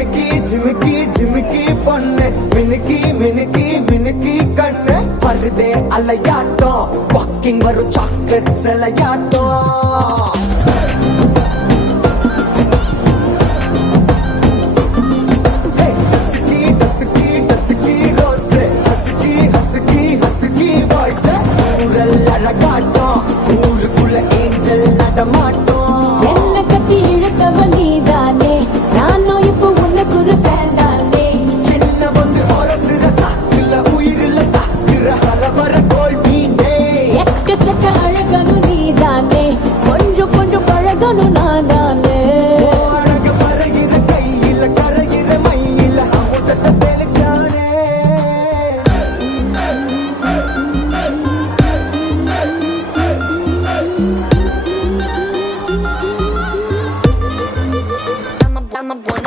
ஜிமிக்கி ஜிமிக்கி ஜிமிக்கி பொண்ணு மினுக்கி மினுக்கி மினுக்கி கண்ணு வருதே அலையாட்டம் வாக்கிங் வரும் சாக்லேட் சிலையாட்டம்